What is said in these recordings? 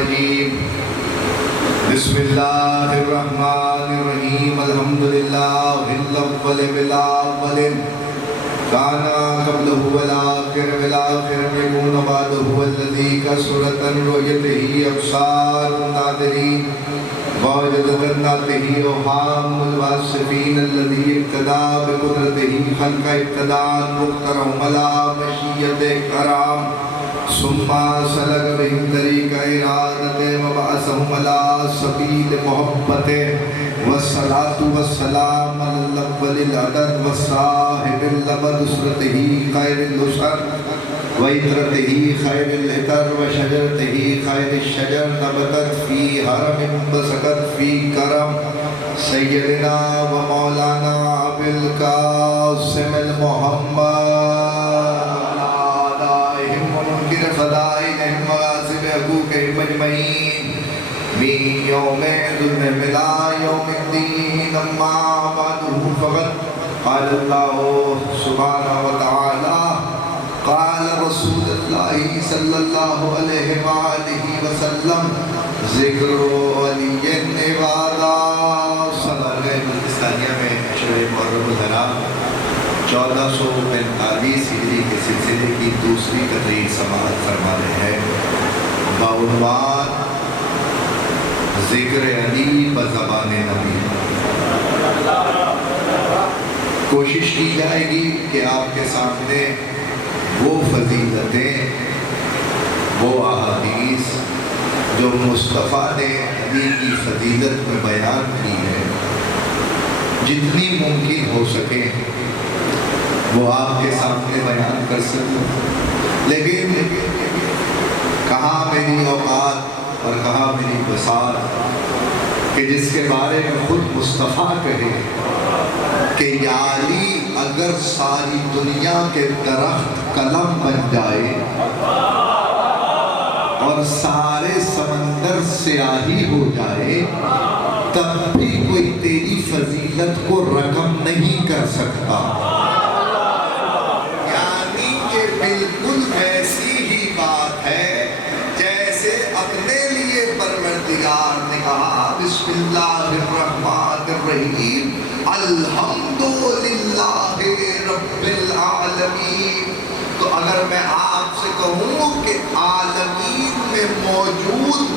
الرجیم بسم اللہ الرحمن الرحیم الحمدللہ الاول بالاول کانا قبلہ والآخر والآخر یکون بعدہ الذی کثرت رؤیتہ ابصار الناظرین ووجد جناتہ اوہام الواصفین الذی ابتدا بقدرتہ خلق ابتداء مخترم علی مشیت کرام ثم سلک بہم طریق ارادت وبعثہم علی سبیل محبت والصلاة والسلام علی الاول العدد والصاحب الابد اسرتہ خیر الاسر وعطرتہ خیر العطر وشجرتہ خیر الشجر نبتت فی حرم بسکت فی کرم سیدنا و مولانا ابی القاسم المحمد فضائلہم وغازب حقوقہم اجمعین من یوم ظلم ملا یوم الدین اما بعد فقط قال اللہ سبحانہ وتعالی قال رسول اللہ صلی اللہ علیہ وآلہ وسلم ذکر علی عبادہ صدر بلتستانیہ میں اشرِ محرم الحرام 1445 ہجری کے سلسلے کی دوسری تقریر سماعت فرما رہے ہیں بعنوان ذکر علی بزبان نبی۔ کوشش کی جائے گی کہ آپ کے سامنے وہ فضیلتیں وہ احادیث جو مصطفیٰ نے علی کی فضیلت میں بیان کی ہے جتنی ممکن ہو سکے وہ آپ کے سامنے بیان کر سکوں، لیکن کہاں میری اوقات اور کہاں میری بساط کہ جس کے بارے میں خود مصطفیٰ کہے کہ یا علی اگر ساری دنیا کے درخت قلم بن جائے اور سارے سمندر سیاہی ہو جائے تب بھی کوئی تیری فضیلت کو رقم نہیں کر سکتا۔ یعنی کہ بالکل ایسی ہی بات ہے جیسے اپنے لیے پروردگار نے کہا بسم اللہ الرحمن الرحیم الحمدللہ رب العالمین۔ تو اگر میں آپ سے کہوں کہ عالمین میں موجود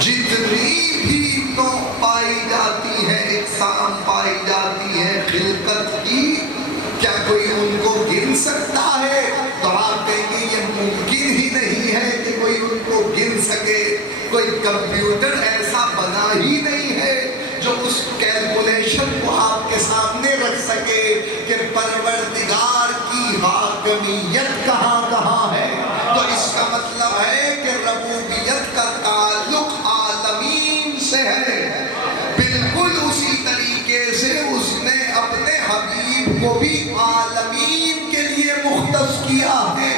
جتنی بھی نوع پائی جاتی ہے اقسام پائی جاتی ہے خلقت کی، کیا کوئی ان کو گن سکتا ہے؟ تو آپ کہیں گے یہ ممکن ہی نہیں ہے کہ کوئی ان کو گن سکے، کوئی کمپیوٹر ایسا بنا ہی نہیں ہے جو اس کیلکولیشن کو آپ کے سامنے رکھ سکے کہ پروردگار کی حاکمیت کہاں کہاں ہے۔ تو اس کا مطلب ہے کہ ربوبیت کا تعلق عالمین سے ہے۔ بالکل اسی طریقے سے اس نے اپنے حبیب کو بھی عالمین کے لیے مختص کیا ہے،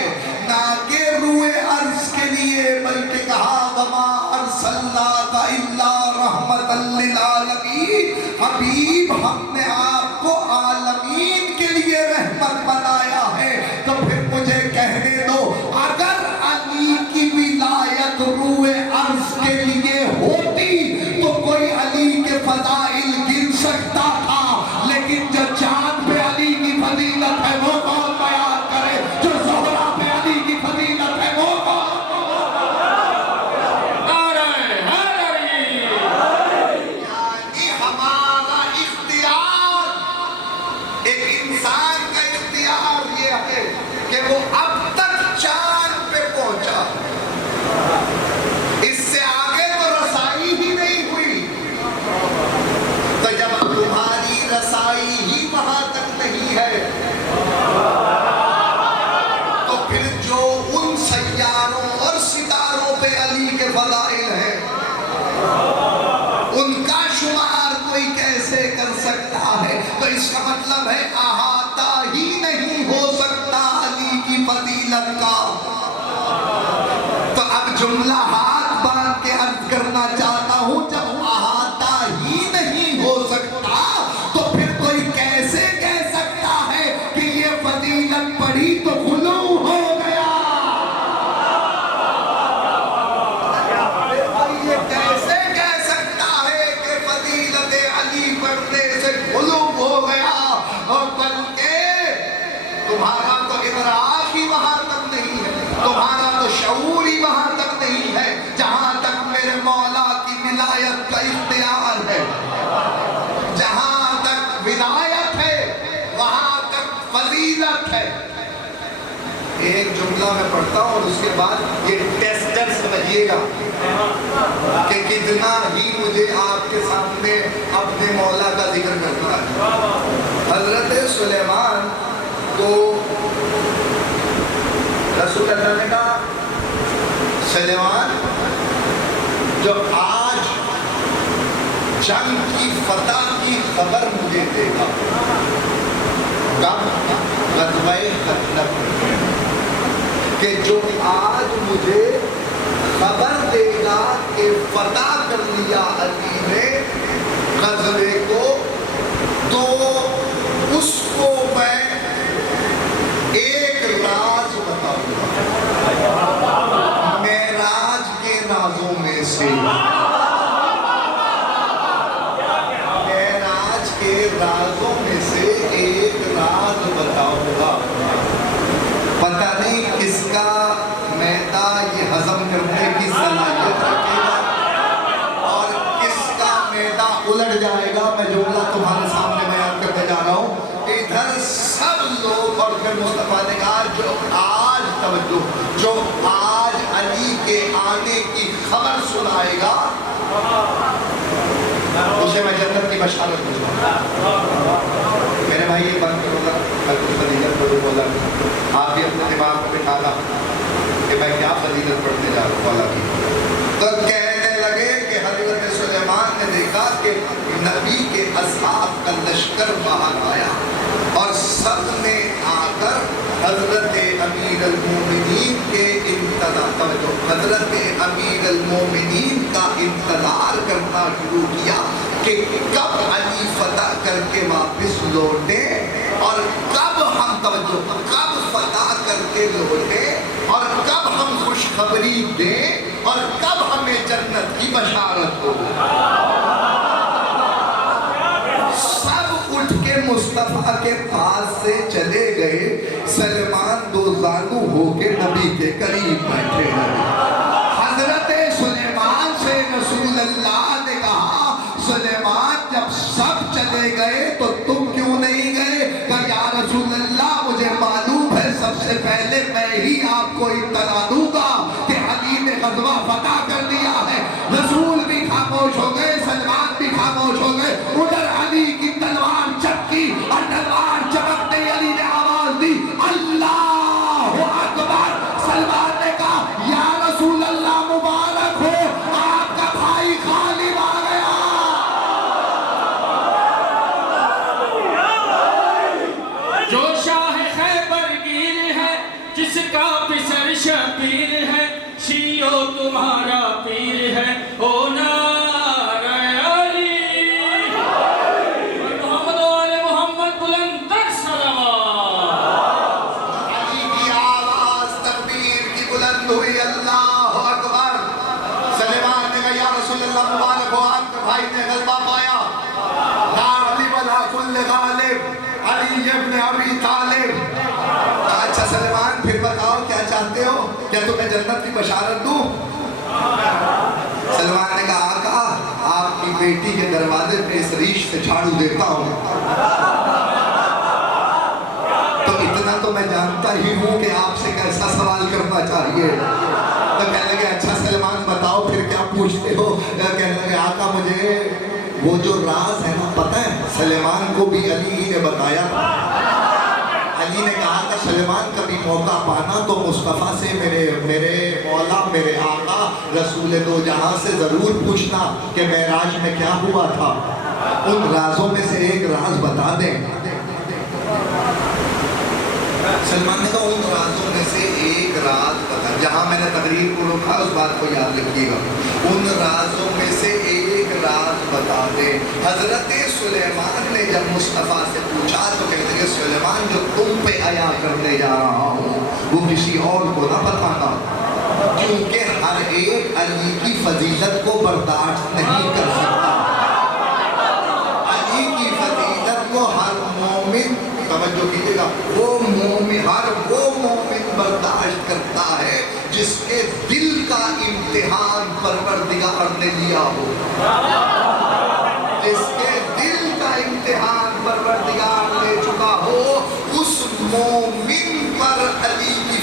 نہ کہ روئے عرض کے لیے، بلکہ کہا وما ارسلناک الا رحمتا للعالمین۔ حبیب ہم نے آپ کو عالمین کے لیے رحمت بنایا ہے۔ تو پھر مجھے کہنے دو اگر علی کی ولایت روئے عرض کے لیے ہوتی تو کوئی علی کے فضائل گن سکتا تھا، لیکن جو چاند پہ علی کی فضیلت ہے وہ کون بیان کرے؟ جو زہرا پہ علی کی فضیلت ہے وہ کون؟ یعنی ہمارا اختیار، ایک انسان کا اختیار یہ ہے کہ وہ اب تک چاند پہ پہنچا، اس سے آگے تو رسائی ہی نہیں ہوئی۔ تو جب تمہاری رسائی ہی وہاں تک نہیں ہے تو پھر جو ان سیاروں اور ستاروں پہ علی کے فضائل ہیں ان کا شمار کوئی کیسے کر سکتا ہے؟ تو اس کا مطلب ہے احاطہ ہی نہیں ہو سکتا علی کی فضیلت کا۔ تو اب جملہ ہاتھ باندھ کے عرض کرنا چاہتا ہوں، جب احاطہ ہی نہیں ہو سکتا تو پھر کوئی کیسے کہہ سکتا ہے کہ یہ فضیلت پڑھی تو غلو ہو گیا؟ جملہ میں پڑھتا ہوں اور اس کے بعد یہ ٹیسٹر سمجھیے گا کہ کتنا ہی مجھے آپ کے سامنے اپنے مولا کا ذکر کرنا ہے۔ حضرت سلیمان کو رسول اللہ نے کہا سلیمان جو آج جنگ کی فتح کی خبر مجھے دے گا، کب؟ غزوہ خندق، کہ جو آج مجھے خبر دے گا کہ فتح کر لیا علی نے غزوے کو، تو اس کو میں ایک راز بتاؤں گا معراج کے رازوں میں سے، معراج کے رازوں میں سے ایک راز بتاؤں گا۔ پتہ نہیں کس کا معدہ یہ ہضم کرنے کی صلاحیت رکھے گا اور کس کا معدہ الٹ جائے گا۔ میں جملہ تمہارے سامنے بیان کرنے جا رہا ہوں، ادھر سب لوگ، اور پھر مصطفیٰ نے کہا جو آج توجہ، جو آج علی کے آنے کی خبر سنائے گا اسے میں جنت کی بشارت دوں گا۔ میرے بھائی یہ بند کرو گا، میں کچھ فضیلت پڑھوں بولا، آپ بھی اپنے دماغ کو بٹھانا کہ میں کیا فضیلت پڑھنے جا رہا ہوں والا کی۔ تو کہنے لگے کہ حضرت سلیمان نے دیکھا کہ نبی کے اصحاب کا لشکر باہر آیا اور سب نے آ کر حضرت امیر المومنین کے حضرت امیر المومنین کا انتظار کرنا شروع کیا کہ کب علی فتح کر کے واپس لوٹے اور کب ہم توجہ، کب فتح کر کے لوٹے اور کب ہم خوشخبری دیں اور کب ہمیں جنت کی بشارت ہو۔ سب اٹھ کے مصطفیٰ کے پاس سے چلے گئے، سلیمان دو زانو ہو کے نبی کے قریب بیٹھے ہیں۔ حضرت سلیمان سے رسول اللہ نے کہا سلیمان جب سب چلے گئے تو تم کیوں نہیں گئے؟ کہ یا رسول اللہ مجھے معلوم ہے سب سے پہلے میں ہی آپ کو اطلاع دوں گا کہ علی نے غزوہ فتح کر دیا ہے۔ رسول بھی خاموش ہو گئے، سلمان بھی خاموش ہو گئے۔ ادھر علی کی تلوار چمکی اور تلوار چمکتے علی نے آواز دی اللہ اکبر۔ سلمان نے کہا یا رسول اللہ مبارک ہو، آپ کا بھائی غالب آ گیا۔ جو شاہ خیبر گیر ہے، جس کا پسر شبیر ہے، شیعو تمہارا پیر ہے، او نعرہ علی۔ محمد و آل محمد بلند تر صلوات۔ علی کی آواز تکبیر کی بلند ہوئی، اللہ اکبر۔ سلیمان نے کہا یا رسول اللہ مبارک ہو، آپ کے بھائی نے غلبہ پایا۔ غالب علی کل غالب علی ابن ابی طالب۔ اچھا سلیمان پھر بتاؤ کیا چاہتے ہو؟ کیا تمہیں جنت کی بشارت دوں؟ سلیمان نے کہا آقا آپ کی بیٹی کے دروازے پہ اس ریش سے جھاڑو دیتا ہوں، تو اتنا تو میں جانتا ہی ہوں کہ آپ سے کیسا سوال کرنا چاہیے۔ تو کہنے لگے اچھا سلیمان بتاؤ پھر کیا پوچھتے ہو؟ کہنے لگے آقا مجھے وہ جو راز ہے نا پتہ ہے، سلیمان کو بھی علی ہی نے بتایا تھا۔ علی نے کہا تھا سلیمان کبھی موقع پانا تو مصطفیٰ سے میرے مولا میرے آقا رسول دو جہاں سے ضرور پوچھنا کہ معراج میں کیا ہوا تھا، ان رازوں میں سے ایک راز بتا دیں۔ سلمان نے کہا ان رازوں میں سے ایک راز بتا، جہاں میں نے تقریر کو روکا اس بات کو یاد رکھیے گا، ان رازوں میں سے ایک راز بتا دے۔ حضرت سلیمان نے جب مصطفیٰ سے پوچھا تو کہتے ہیں سلیمان جو تم پہ عیا کرنے جا رہا ہوں وہ کسی اور کو نہ بتانا، کیونکہ ہر ایک علی کی فضیلت کو برداشت نہیں کر سکتا۔ علی کی فضیلت کو ہر مومن، توجہ کیجئے گا، ہر وہ مومن برداشت کرتا ہے جس کے دل کا امتحان پروردگار نے لیا ہو، جس کے دل کا امتحان پروردگار لے چکا ہو، اس مومن پر علی کی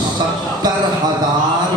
70,000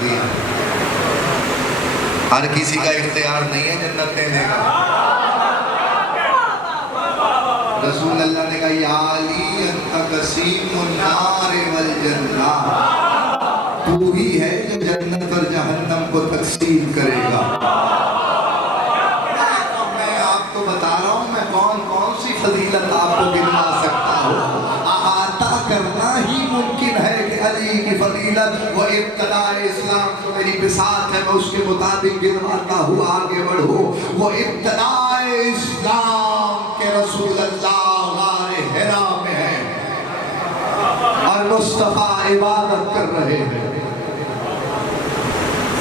دیا. ہر کسی کا اختیار نہیں ہے جنت دینے کا. رسول اللہ نے کہا یا علی انت قسیم النار والجنہ، تو ہی ہے جو جنت اور جہنم کو تقسیم کرے گا. میں آپ کو بتا رہا ہوں میں کون کون سی فضیلت آپ کو گنوا سکتا ہوں. احاطہ کرنا ہی ممکن ہے کہ علی کی فضیلت وہ ابتداء اسلام جو میری بساط ہے میں اس کے مطابق گنواتا ہوں. آگے بڑھو. وہ ابتداء اسلام کے رسول اللہ غار حرا میں ہے اور مصطفیٰ عبادت کر رہے ہیں.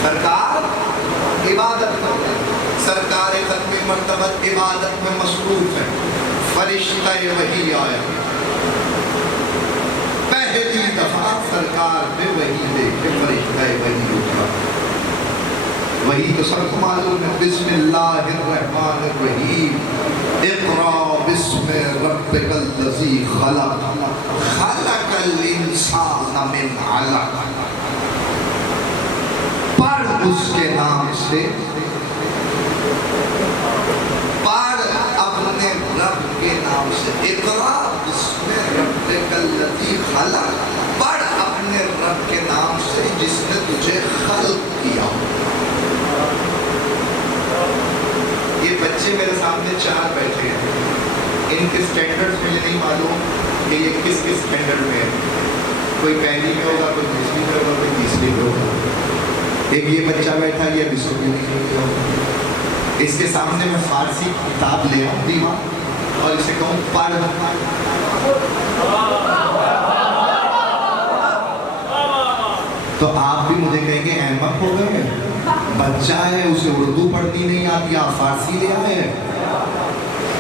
سرکار عبادت کر رہے ہیں. سرکار ختم مرتبت عبادت میں مصروف ہے. فرشتہ وحی آیا. پہلی دفعہ سرکار نے وحی دیکھے. فرشتہ وحی اٹھا. وحی تو سب کو معلوم ہے. بسم اللہ الرحمن الرحیم. اقرأ بسم ربک الذی خلق. خلق الانسان من علق. پڑھ اس کے نام سے. پڑھ اپنے رب کے نام سے. اقرأ بسم ربک الذی خلق. پڑھ اپنے رب کے نام سے جس نے تجھے خلق کیا. یہ بچے میرے سامنے 4 بیٹھے ہیں. ان کے سٹینڈرڈ مجھے نہیں معلوم کہ یہ کس کس سٹینڈرڈ میں ہے. کوئی پہلی میں ہوگا, کوئی دوسری میں ہوگا, کوئی تیسری میں ہوگا. ایک یہ بچہ بیٹھا ہے, یہ ابھی سو بھی نہیں کیا ہوگا. اس کے سامنے میں فارسی کتاب لے آؤں دیوان اور اسے کہوں پڑھ. تو آپ بھی مجھے کہیں گے احمق ہو گئے, بچہ ہے اسے اردو پڑھنی نہیں آتی, آپ فارسی لے آئے ہیں.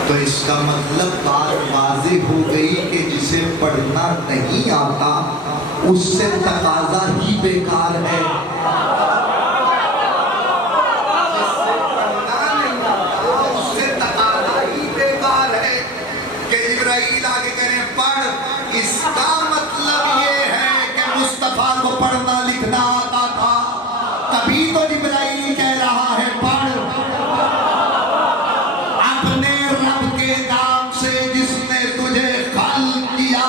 تو اس کا مطلب بات واضح ہو گئی کہ جسے پڑھنا نہیں آتا اس سے تقاضا ہی بیکار ہے. جس سے پڑھنا نہیں آتا اس سے تقاضا ہی بیکار ہے. کہ جبرائیل آگے کہنے پڑھ, اس کا مطلب یہ ہے کہ مصطفیٰ کو پڑھنا لکھنا آتا تھا. تبھی تو جبرائیل کہہ رہا ہے پڑھ اپنے رب کے نام سے جس نے تجھے خلق کیا.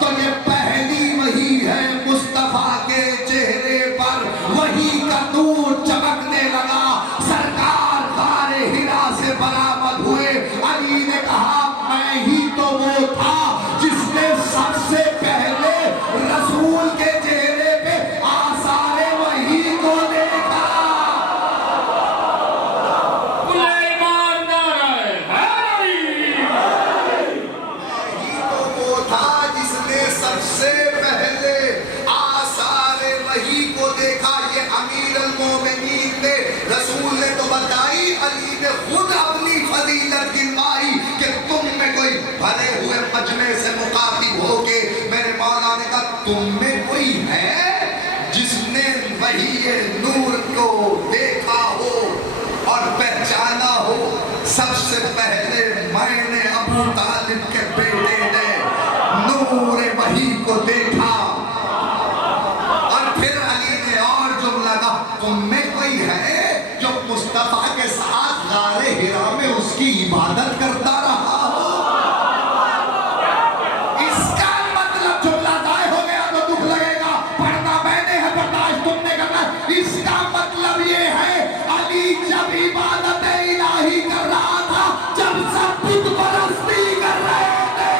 تو یہ پہلی وحی ہے مصطفیٰ کے چہرے پر وحی کا نور چمکنے لگا. سرکار غار حرا سے برآمد ہوئے. علی نے کہا میں ہی تو وہ تھا جس نے سب سے پہلے رسول کے چہرے پہ آثار وحی کو دیکھا. سلیمان نعرہ حیدری. میں ہی تو وہ تھا جس نے سب سے پہلے آثار وحی کو دیکھا. یہ امیر المومنین نے, رسول نے تو بتائی, علی نے خود اپنی فضیلت گنوائی کہ تم میں کوئی بھرے ہوئے مجمع سے مخاطب ہو کے میرے مولا نے کہا تم میں کوئی ہے جس نے وحی نور کو دیکھا ہو اور پہچانا ہو. سب سے پہلے میں نے ابو طالب کے بیٹے نے نور وحی کو دیکھا. اور پھر علی نے اور جملہ کہا تم میں کوئی ہے جو مصطفیٰ کے ساتھ غار حرا میں اس کی عبادت کرتا رہا ہو. اس کا مطلب جملہ ضائع ہو گیا تو دکھ لگے گا. پڑھنا میں نے ہے, برداشت تم نے کرنا. اس کا مطلب یہ ہے علی جب عبادت الہی کر رہا تھا, جب سب بت پرستی کر رہے تھے.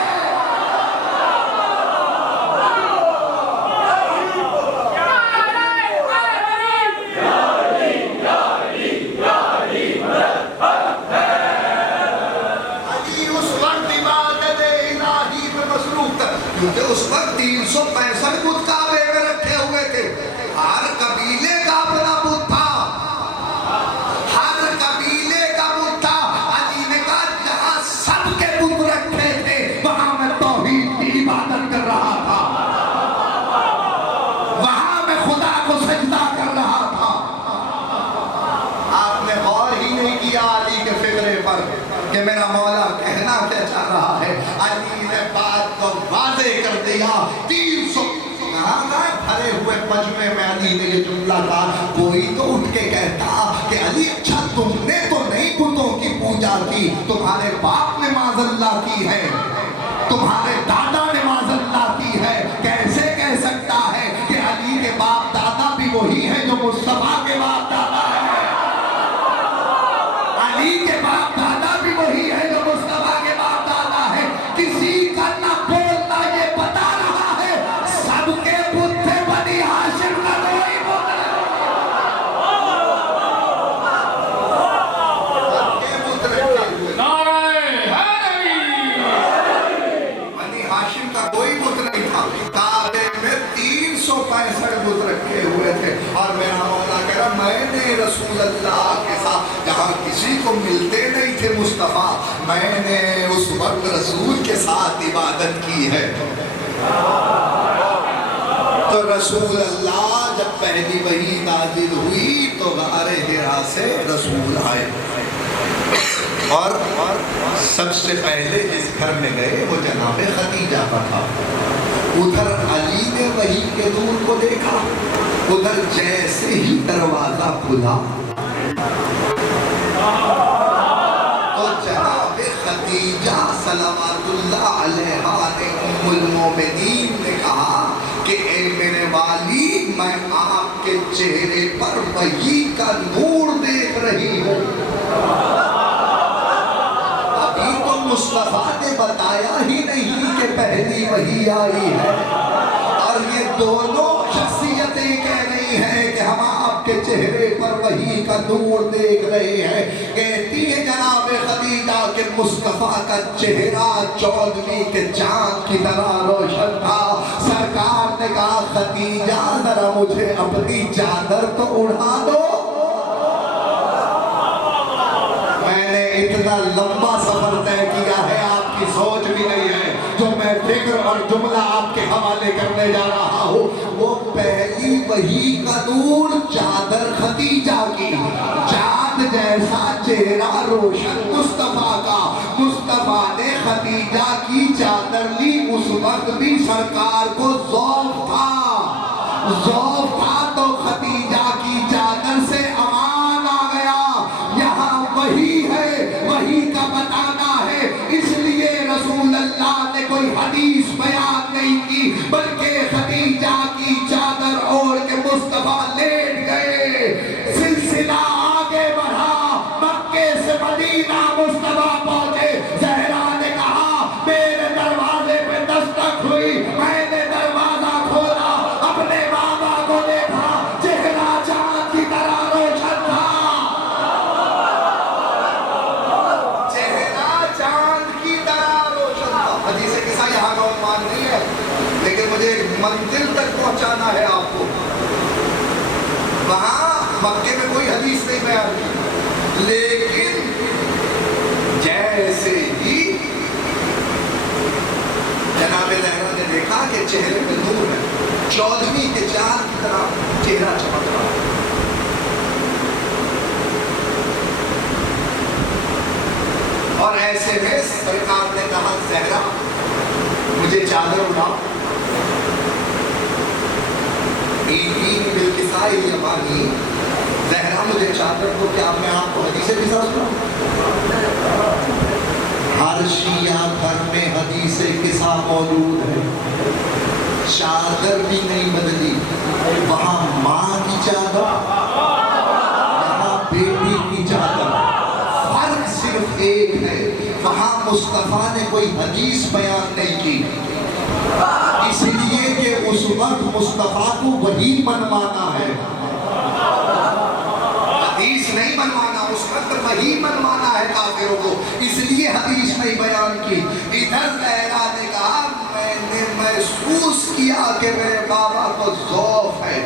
علی اس وقت عبادت الہی میں مصروف تھا کیونکہ اس وقت 365 بت کعبے میں رکھے ہوئے تھے. ہر قبیلے کا اپنا بت تھا. اللہ کا کوئی تو اٹھ کے کہتا کہ علی اچھا تم نے تو نہیں بتوں کی پوجا کی، تمہارے باپ نے معاذ اللہ کی ہے، تمہارے دادا نے معاذ اللہ کی ہے، کیسے کہہ سکتا ہے کہ علی کے باپ دادا بھی وہی ہے جو مصطفیٰ کے باپ دادا ہے؟ علی کے باپ دادا بھی وہی ہے جو مصطفیٰ کے باپ دادا ہے۔ کسی کا نہ بولنا یہ بتا رہا ہے سب کے بت تھے بنی ہاشم کا کوئی بت نہیں۔ نعرہ حیدری! بنی ہاشم کا کوئی بت نہیں تھا، کعبے میں 365 بت رکھے ہوئے تھے، اور میرا مولا کہہ رہا میں نے رسول اللہ کے ساتھ جہاں کسی کو ملتے نہیں تھے مصطفیٰ، میں نے اس وقت رسول کے ساتھ عبادت کی ہے۔ تو رسول اللہ جب پہلی وحی نازل ہوئی تو غار حرا سے رسول آئے، اور سب سے پہلے جس گھر میں گئے وہ جناب خدیجہ کا تھا۔ ادھر علی نے وحی کے نور کو دیکھا، ادھر جیسے ہی دروازہ کھلا تو جناب خدیجہ صلوات اللہ علیہا نے ام المومنین نے کہا کہ اے میرے والی میں آپ کے چہرے پر وحی کا نور دیکھ رہی ہوں۔ ابھی تو مصطفیٰ نے بتایا ہی نہیں کہ پہلی وحی آئی ہے، اور یہ دونوں شخصیتیں کہہ رہی ہیں کہ ہم آپ کے چہرے پر وحی کا نور دیکھ رہے ہیں۔ کہتی ہے جناب خدیجہ کہ مصطفیٰ کا چہرہ چودھویں کے چاند کی طرح روشن تھا۔ سرکار نے کہا خدیجہ ذرا مجھے اپنی چادر تو اڑا دو۔ میں نے اتنا لمبا سفر طے کیا ہے، آپ کی سوچ بھی نہیں ہے جو میں فکر اور جملہ آپ کے حوالے کرنے جا رہا ہوں۔ وہ پہلی وحی کا نور چادر خدیجہ کی، چاند جیسا چہرہ روشن مصطفیٰ کا۔ مصطفیٰ نے خدیجہ کی چادر لی، اس وقت بھی سرکار کو ذوق تھا تو خدیجہ کی چادر سے امان آ گیا۔ یہاں وحی ہے، وحی کا بتانا ہے، اس لیے رسول اللہ نے کوئی حدیث بیان نہیں کی، بلکہ خدیجہ کی چادر اوڑھ کے مصطفیٰ لیٹ گئے۔ سلسلہ آگے بڑھا، مکے سے مدینہ مصطفیٰ پہنچے۔ زہرا نے کہا میرے دروازے پہ دستک ہوئی، میں نے دروازہ کھولا، اپنے بابا کو دیکھا، چہرہ چاند کی طرح روشن تھا۔ چہرہ چاند کی طرح روشن تھا۔ حدیث قصہ یہاں کا عنوان نہیں ہے، لیکن مجھے منزل تک پہنچانا ہے آپ کو۔ وہاں مکے میں کوئی حدیث نہیں بیان کی، لیکن جیسے ہی جناب زہرا نے دیکھا کہ چہرے میں نور ہے، چودھویں کے چاند کی طرح چہرہ چمک رہا ہے۔ اور ایسے میں سرکار نے کہا زہرا مجھے چادر اٹھاؤ۔ بالکسائی یمانی، زہرا مجھے چادر کو، کیا میں آپ کو حدیث قصہ سناؤں؟ ہر شیعہ گھر میں حدیث قصہ موجود ہے، چادر بھی نہیں بدلی، وہاں ماں کی چادر، یہاں بیٹی کی چادر، فرق صرف ایک ہے، وہاں مصطفیٰ نے کوئی حدیث بیان نہیں کی، اس لیے کہ اس وقت مصطفیٰ کو وحی منوانا ہے، حدیث نہیں منوانا، اس وقت وحی منوانا ہے کافروں کو، اس لیے حدیث نہیں بیان کی۔ ادھر زہرا نے کہا میں نے محسوس کیا کہ میرے بابا کو ذوق ہے،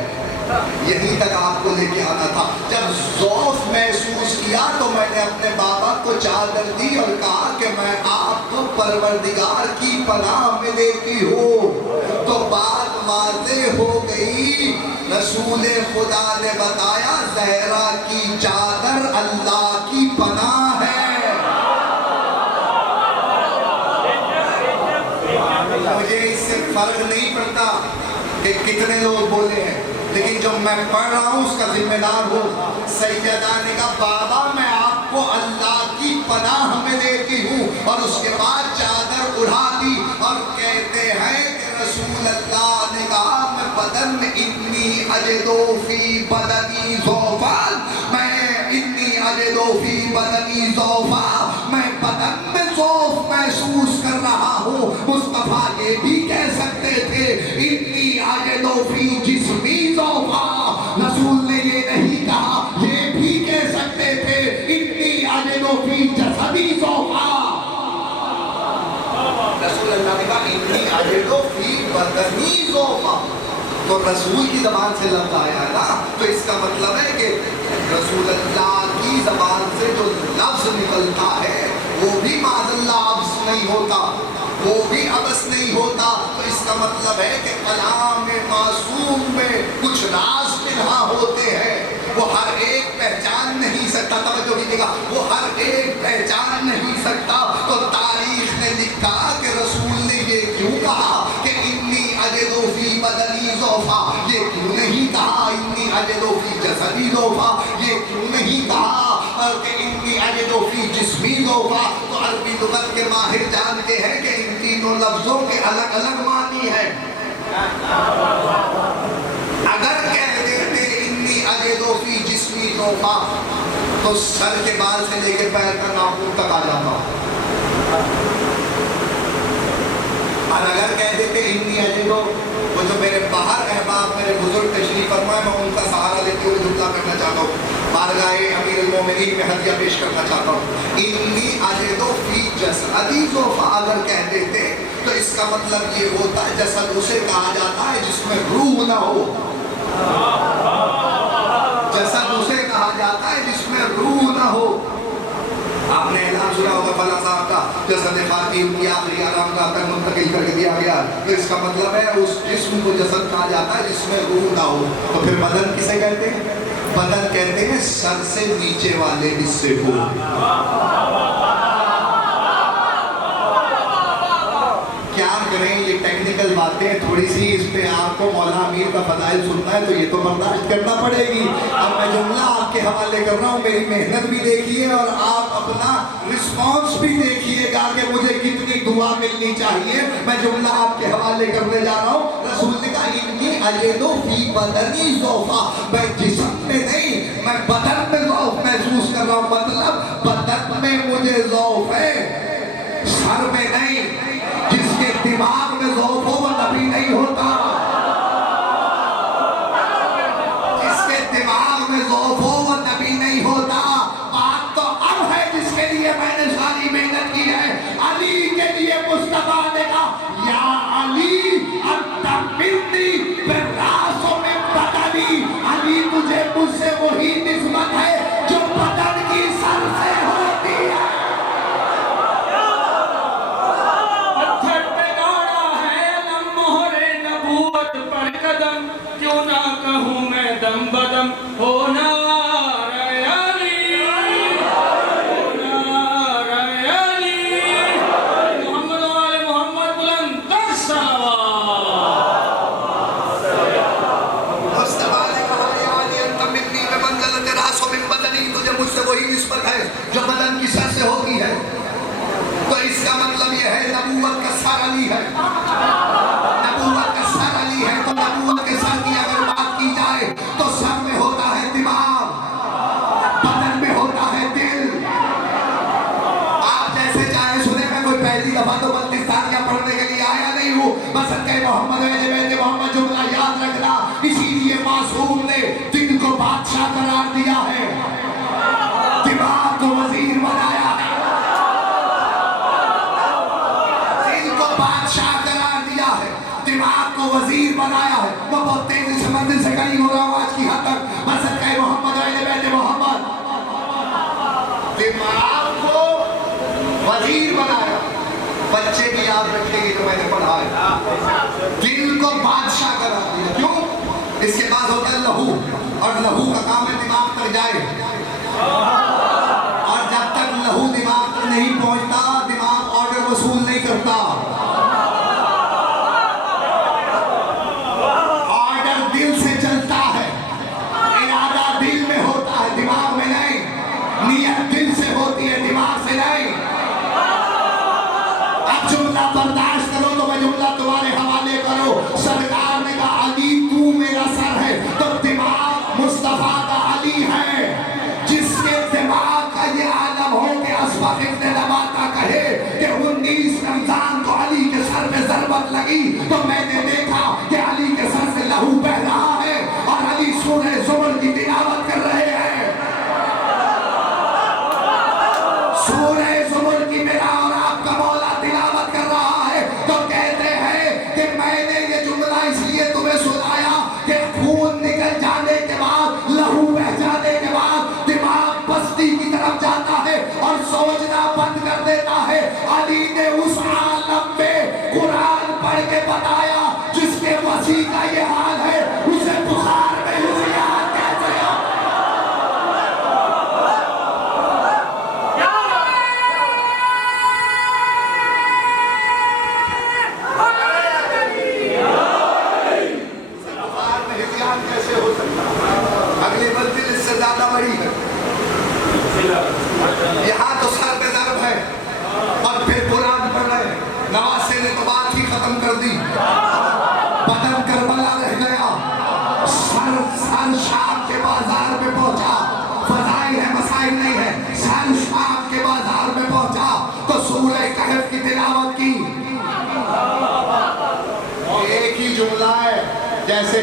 یہیں تک آپ کو لے کے آنا تھا۔ جب ذوق محسوس کیا تو میں نے اپنے بابا کو چادر دی اور کہا کہ میں آپ کو پروردگار کی پناہ میں دیتی ہوں۔ تو بات واضح ہو گئی، رسول خدا نے بتایا زہرا کی چادر اللہ کی پناہ ہے۔ مجھے اس سے فرق نہیں پڑتا کہ کتنے لوگ بولے ہیں، لیکن جب میں پڑھ رہا ہوں اس کا ذمہ دار ہوں. سیدہ نے کہا بابا میں آپ کو اللہ کی پناہ میں دیتی ہوں. اور اس کے بعد چادر اڑا دی اور کہتے ہیں کہ رسول اللہ نے کہا میں بدن میں انی اجدو فی بدنی ضعفان، میں انی اجدو فی بدنی ضعفا، میں بدن میں ضعف محسوس کر رہا ہوں. مصطفیٰ یہ بھی کہہ سکتے تھے انی اجدو فی جسمی ضعفا. رسول نے یہ نہیں کہا، یہ بھی کہہ سکتے تھے انی اجدو فی جسدی ضعفا. رسول اللہ نے کہا انی اجدو فی بدنی ضعفا. تو رسول کی زبان سے لفظ آیا ہے نا، تو اس کا مطلب ہے کہ رسول اللہ کی زبان سے جو لفظ نکلتا ہے وہ بھی معاذ اللہ عبث نہیں ہوتا، وہ بھی عبث نہیں ہوتا. تو اس کا مطلب ہے کہ کلام معصوم میں کچھ راز پنہا ہوتے ہیں، وہ ہر ایک پہچان نہیں سکتا. توجہ کیجیے گا، وہ ہر ایک پہچان نہیں سکتا. تو تاریخ نے لکھا کہ رسول نے یہ کیوں کہا کہ انی اجدو فی بدنی ضعفا، یہ کیوں نہیں کہا انی اجدو فی جسدی ضعفا، یہ کیوں نہیں کہا کہ انی اجدو فی جسمی ضعفا. تو عربی لغت کے ماہر جانتے ہیں کہ ان تینوں لفظوں کے الگ الگ معنی ہیں. اگر کہہ دیتے انی اجدو فی جسمی ضعفا تو سر کے بال سے لے کے پیر کا ناخن تک آ جاتا. اور اگر کہہ دیتے انی اجدو، وہ جو میرے باہر احباب میرے بزرگ تشریف فرمائے میں ان کا سہارا لیتے ہوئے جملہ کرنا چاہتا ہوں، بارگاہ امیر المومنین میں ہدیہ پیش کرنا چاہتا ہوں. انی اجدو فی جسدی ضعفا اگر کہہ دیتے تو اس کا مطلب یہ ہوتا ہے جسد اسے کہا جاتا ہے جس میں روح نہ ہو. جسد اسے کہا جاتا ہے جس میں روح نہ ہو. آپ نے اعلان سنا ہوگا فلاں صاحب کا جسد خاتم کی آخری آرام گاہ تک منتقل کر کے دیا گیا. تو اس کا مطلب ہے اس جسم کو جسد کہا جاتا ہے جس میں روح نہ ہو. تو پھر بدن کسے کہتے ہیں؟ بدن کہتے ہیں سر سے نیچے والے حصے کو. کیا کریں یہ ٹیکنیکل باتیں تھوڑی سی، اس پہ آپ کو مولانا امیر کا فضائل سننا ہے تو یہ تو برداشت کرنا پڑے گی. اب میں جملہ آپ کے حوالے کر رہا ہوں، میری محنت بھی دیکھیے اور آپ اپنا رسپانس بھی دیکھیے گا کہ مجھے کتنی دعا ملنی چاہیے. میں جملہ آپ کے حوالے کرنے جا رہا ہوں. رسول نے کہا انی اجدو فی بدنی ضعفا، میں جسم میں نہیں میں بدن میں ضعف محسوس کر رہا ہوں. مطلب بدن میں مجھے ضعف ہے، سر میں نہیں. جس کے دماغ میں ضعف ہو وہ نبی نہیں ہوتا. جس کے دماغ میں ضعف ہو وہ نبی نہیں ہوتا. بات تو اب ہے جس کے لیے میں نے ساری محنت کی ہے. علی کے لیے مصطفیٰ نے کہا یا علی انت منی بالراس من بدنی. علی تجھے مجھ سے وہی نسبت ہے جو بدن کی سر سے ہوتی ہے. کیوں نہ کہوں میں دم بدم ہونا ریالی، ہونا ریالی. محمد وآل محمد بلند تر صلوات. مصطفیٰ نے کہا یا علی انت منی بمنزلۃ راس من بدنی، تجھے مجھ سے وہی نسبت ہے جو بدن کی سر سے ہوتی ہے. تو اس کا مطلب یہ ہے نبوت کا سر علی ہے. نبوت کا سر علی ہے. تو نبوت کے سر کی اگر بات کی جائے تو سر میں ہوتا ہے دماغ، بدن میں ہوتا ہے دل. آپ جیسے چاہے سنے، میں کوئی پہلی دفعہ تو بلتستان یا پڑھنے کے لیے آیا نہیں ہوں. بس کہ محمد بیت محمد جملہ یاد رکھنا. اسی لیے معصوم نے دل کو بادشاہ قرار دیا ہے، دماغ کو وزیر بنایا ہے. دل کو بادشاہ قرار دیا ہے، دماغ کو وزیر بنایا ہے. وہ بہت تیزی سے منزل سے قریب ہو رہا ہوں آج کی حد تک. بس کہ محمد بیت محمد دماغ کو وزیر بنایا. بچے بھی یاد رکھیں گے جو میں نے پڑھا ہے. دل کو بادشاہ قرار دیا. کیوں؟ اس کے بعد ہوتا ہے لہو، اور لہو کا کام ہے دماغ تک جائے. اور جب تک لہو دماغ تک نہیں پہنچتا دماغ آرڈر وصول نہیں کرتا. آرڈر دل سے چلتا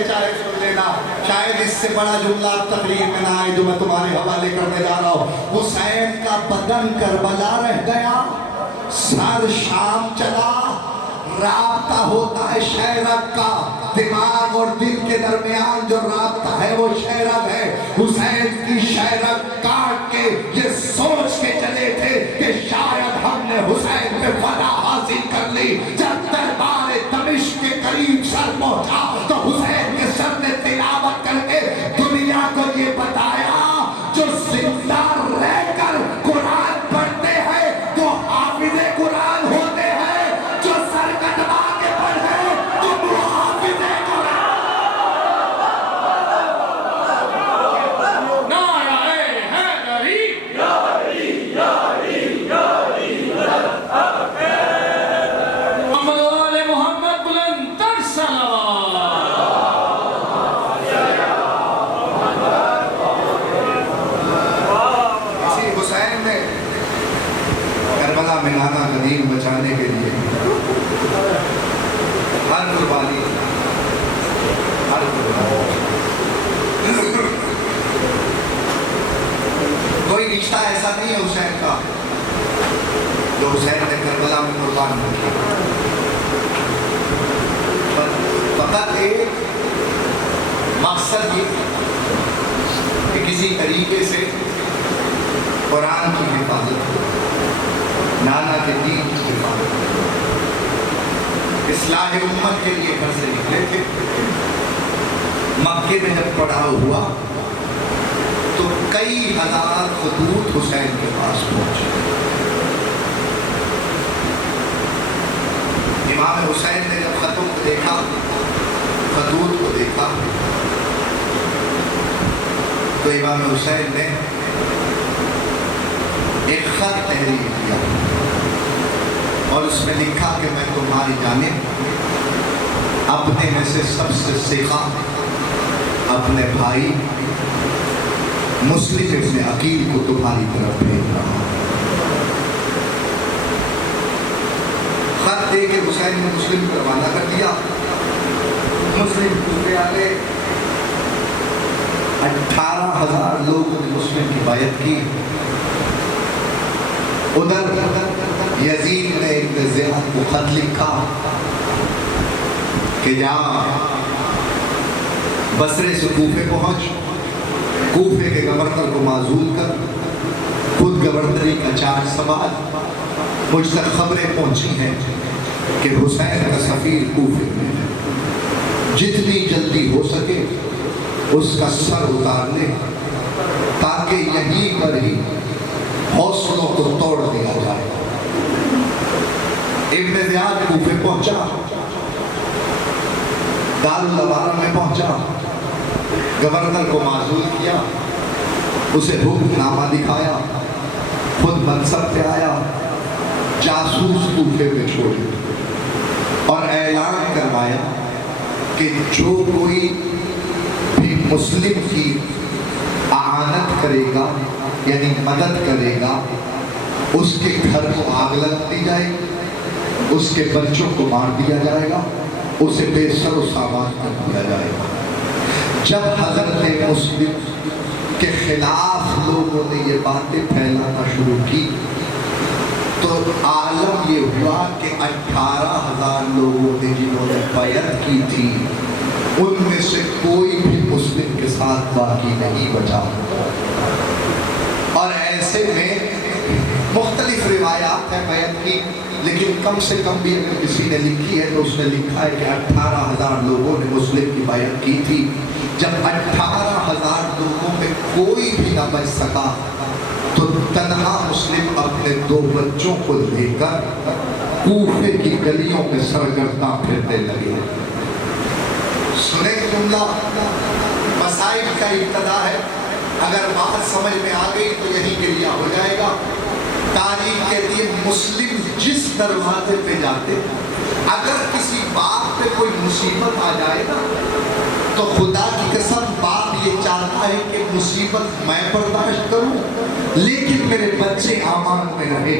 چاہے سن لینا، شاید اس سے بڑا جملہ اب تقریر میں نہ آئے جو میں تمہارے حوالے کرنے جا رہا ہوں۔ حسین کا بدن کربلا رہ گیا، سر شام چلا، رابطہ ہوتا ہے شہرک کا، دماغ اور دل کے درمیان جو رابطہ ہے وہ شہرک ہے۔ حسین کی شہرک کاٹ کے یہ سوچ کے چلے تھے کہ شاید ہم نے حسین پہ فتح حاصل کر لی۔ جب دربار دمشق کے قریب سر پہنچا تو حسین کے سر نے تلاوت کر کے دنیا کو یہ بتایا، جو زندہ رہ کر قرآن پڑھتے ہیں وہ حافظ قرآن ہوتے ہیں، جو سر کٹوا کے پڑھے تو وہ حافظ قرآن۔ نعرہ حیدری محمد و آل محمد بلند تر صلوات۔ اسی حسین نے کربلا میں نانا قدیم بچانے کے لیے ہر قربانی کوئی رشتہ ایسا نہیں ہے حسین کا جو حسین نے کربلا میں قربان نہیں کیا۔ فقط ایک مقصد یہ کہ کسی طریقے سے قرآن کی حفاظت ہو، نانا کے دین کی حفاظت ہو۔ اصلاح امت کے لیے گھر سے نکلے تھے، مکے میں جب پڑاؤ ہوا تو کئی ہزار خطوط حسین کے پاس پہنچے۔ امام حسین نے جب خطوں کو دیکھا، خطوط کو دیکھا تو امام حسین نے ایک خط تحریر کیا اور اس میں لکھا کہ میں تمہاری جانب اپنے میں سے سب سے سیکھا اپنے بھائی مسلم ابن عقیل کو تمہاری طرف بھیج رہا ہوں۔ خط دے کے حسین نے مسلم کو روانہ کر دیا۔ مسلم کوفے والے 18,000 لوگوں نے مسلم کی بیعت کی۔ ادھر یزید نے ایک زیاد کو خط لکھا کہ جا بصرے سے کوفے پہنچ، کوفے کے گورنر کو معزول کر، خود گورنری کا چارج سنبھال۔ مجھ تک خبریں پہنچی ہیں کہ حسین کا سفیر کوفے میں ہے، جتنی جلدی ہو سکے اس کا سر اتار لے تاکہ یہیں پر ہی حوصلوں کو توڑ دیا جائے۔ ابن زیاد کوفے پہنچا، دارالنوار میں پہنچا، گورنر کو معزول کیا، اسے حکم نامہ دکھایا، خود منصب پہ آیا، جاسوس کوفے پہ چھوڑے اور اعلان کروایا کہ جو کوئی بھی مسلم کی اعانت کرے گا یعنی مدد کرے گا اس کے گھر کو آگ لگا دی جائے گی، اس کے بچوں کو مار دیا جائے گا، اسے بے سر و سامان کر دیا جائے گا۔ جب حضرت مسلم کے خلاف لوگوں نے یہ باتیں پھیلانا شروع کی تو عالم یہ ہوا کہ 18,000 لوگوں نے جنہوں نے بیعت کی تھی ان میں سے کوئی بھی مسلم کے ساتھ باقی نہیں بچا۔ اور ایسے میں مختلف روایات ہیں بیعت کی، لیکن کم سے کم بھی اگر کسی نے لکھی ہے تو اس نے لکھا ہے کہ 18,000 لوگوں نے مسلم کی بیعت کی تھی۔ جب 18,000 لوگوں میں کوئی بھی نہ بچ سکا تو تنہا مسلم اپنے 2 بچوں کو لے کر کوفے کی گلیوں میں سرگرداں پھرنے لگے۔ سنیں جملہ مسائل کا ابتدا ہے، اگر بات سمجھ میں آ گئی تو یہی کلیہ ہو جائے گا۔ تاریخ کہتی ہے مسلم جس دروازے پہ جاتے، اگر کسی باپ پہ کوئی مصیبت آ جائے نا تو خدا کی قسم باپ یہ چاہتا ہے کہ مصیبت میں برداشت کروں لیکن میرے بچے امان میں رہے۔